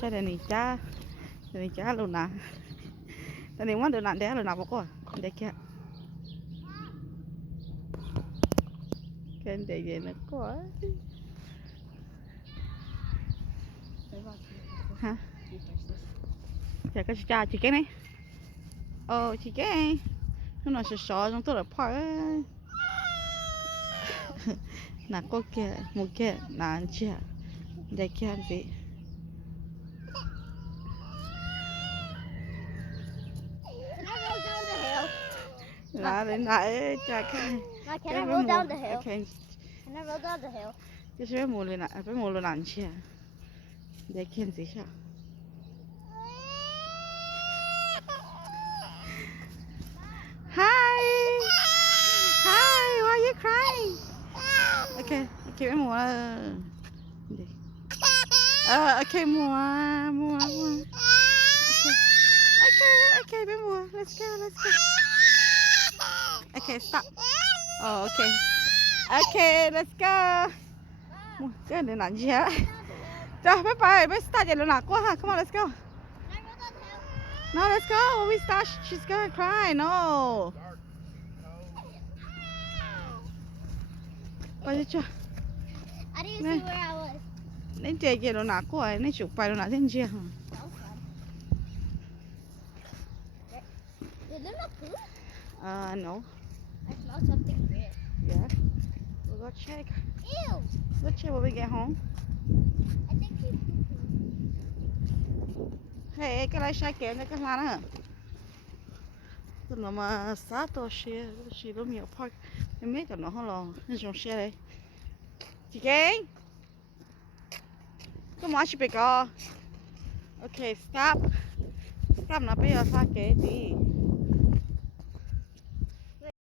Sao đây này cha. Đây này cha luôn nè. Đây này muốn được nạn đẻ rồi nào bố để kia. Cái để gì nữa có. Hả? Chả có chị cái này. Chị cái. Nó nói sợ trong tôi là phải. Nà có kia, một kia, nà chưa. Để kia làm gì? Lại chả cái. Can I roll down the hill? Okay. Can I roll down the hill? Cái sẽ mua lên phải mua lên ăn chưa? Để kia làm gì sao? Hi, why are you crying? Okay, phải mua. Okay, mua. Okay, phải mua. Let's go. Okay, stop. Okay. Okay, let's go. Cái này làm gì hả? Rồi, bye. Start vậy luôn nào quá ha. Come on, let's go. No, let's go. When we start, she's gonna cry. No. Bây giờ chưa? I didn't see where I was. Nên chơi vậy luôn nào quá. Nên chụp bài luôn nào thêm chưa hả? Did there not poop? No. I smelled something weird. Yeah. We'll go check. Ew. We'll check when we get home. I think he pooped. Hey, cái này sai kém cái là nữa. Tụi nó mà sát tổ xe đó nhiều park. Em biết cho nó không lo, nên chúng xe đây. Chị Kinh. Come on, chị Bích. Okay, stop. Stop nó bây giờ xa kế tí.